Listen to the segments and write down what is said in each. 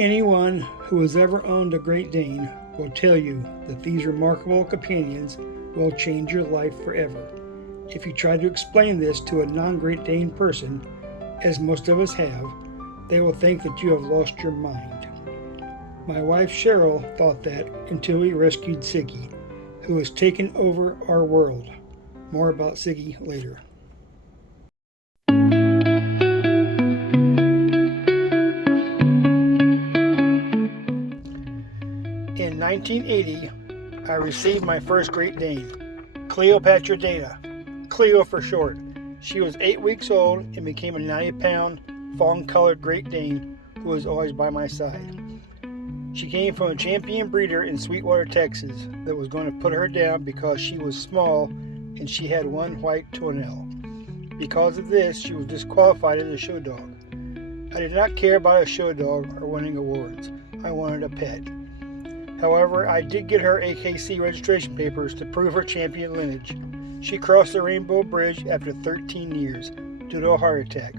Anyone who has ever owned a Great Dane will tell you that these remarkable companions will change your life forever. If you try to explain this to a non-Great Dane person, as most of us have, they will think that you have lost your mind. My wife Cheryl thought that until we rescued Siggy, who has taken over our world. More about Siggy later. In 1980, I received my first Great Dane, Cleopatra Dana, Cleo for short. She was 8 weeks old and became a 90-pound, fawn-colored Great Dane who was always by my side. She came from a champion breeder in Sweetwater, Texas that was going to put her down because she was small and she had one white toenail. Because of this, she was disqualified as a show dog. I did not care about a show dog or winning awards. I wanted a pet. However, I did get her AKC registration papers to prove her champion lineage. She crossed the Rainbow Bridge after 13 years due to a heart attack.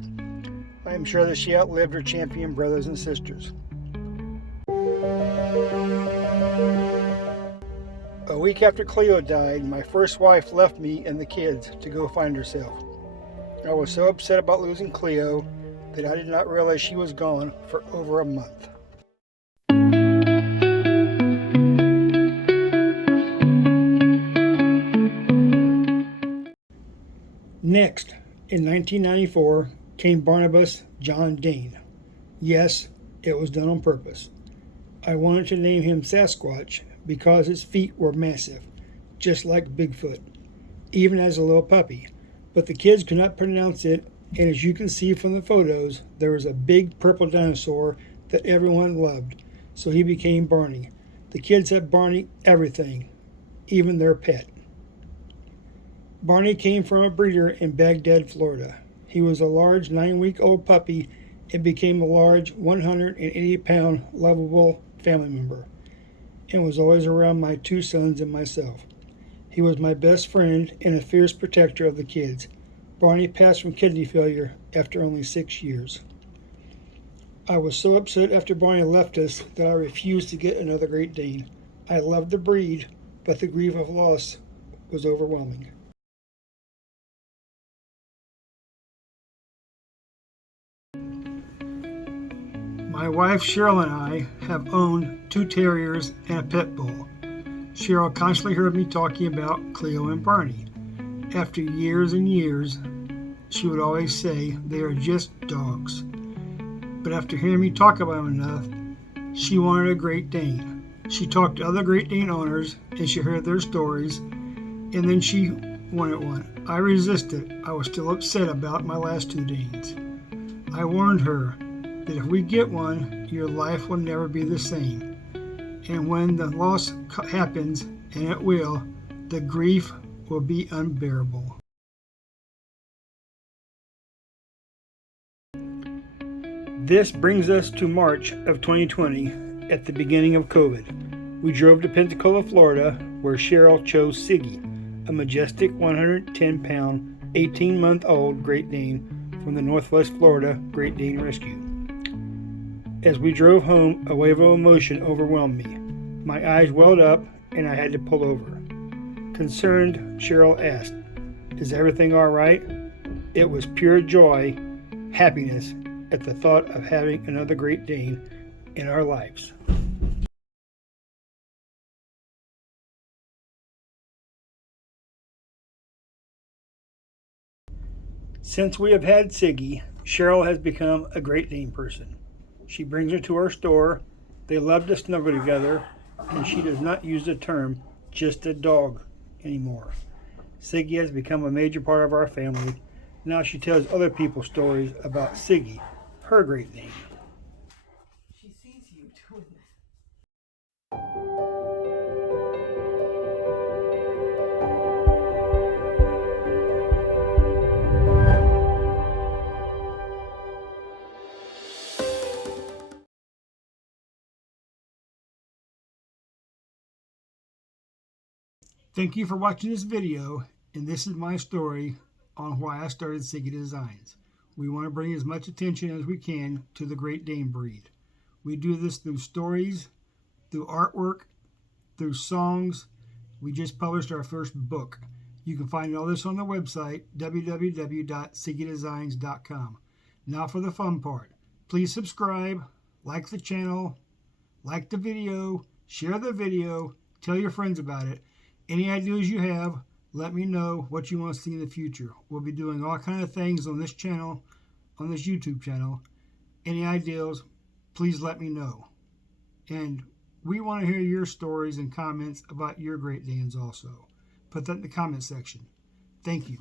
I am sure that she outlived her champion brothers and sisters. A week after Cleo died, my first wife left me and the kids to go find herself. I was so upset about losing Cleo that I did not realize she was gone for over a month. Next, in 1994, came Barnabas John Dane. Yes, it was done on purpose. I wanted to name him Sasquatch because his feet were massive, just like Bigfoot, even as a little puppy. But the kids could not pronounce it, and as you can see from the photos, there was a big purple dinosaur that everyone loved, so he became Barney. The kids had Barney everything, even their pet. Barney came from a breeder in Baghdad, Florida. He was a large 9-week-old puppy and became a large 180-pound lovable family member and was always around my 2 sons and myself. He was my best friend and a fierce protector of the kids. Barney passed from kidney failure after only 6 years. I was so upset after Barney left us that I refused to get another Great Dane. I loved the breed, but the grief of loss was overwhelming. My wife Cheryl and I have owned 2 terriers and a pit bull. Cheryl constantly heard me talking about Cleo and Barney. After years and years, she would always say they are just dogs. But after hearing me talk about them enough, she wanted a Great Dane. She talked to other Great Dane owners and she heard their stories, and then she wanted one. I resisted. I was still upset about my last 2 Danes. I warned her that if we get one, your life will never be the same. And when the loss happens, and it will, the grief will be unbearable. This brings us to March of 2020, at the beginning of COVID. We drove to Pensacola, Florida, where Cheryl chose Siggy, a majestic 110-pound, 18-month-old Great Dane from the Northwest Florida Great Dane Rescue. As we drove home, a wave of emotion overwhelmed me. My eyes welled up and I had to pull over. Concerned, Cheryl asked, "Is everything all right?" It was pure joy, happiness at the thought of having another Great Dane in our lives. Since we have had Siggy, Cheryl has become a Great Dane person. She brings her to our store. They love to snuggle together, and she does not use the term just a dog anymore. Siggy has become a major part of our family. Now she tells other people stories about Siggy, her Great Dane. She sees you doing that. Thank you for watching this video, and this is my story on why I started Siggy Designs. We want to bring as much attention as we can to the Great Dane breed. We do this through stories, through artwork, through songs. We just published our first book. You can find all this on the website, www.siggydesigns.com. Now for the fun part. Please subscribe, like the channel, like the video, share the video, tell your friends about it. Any ideas you have, let me know what you want to see in the future. We'll be doing all kinds of things on this channel, on this YouTube channel. Any ideas, please let me know. And we want to hear your stories and comments about your Great Danes also. Put that in the comment section. Thank you.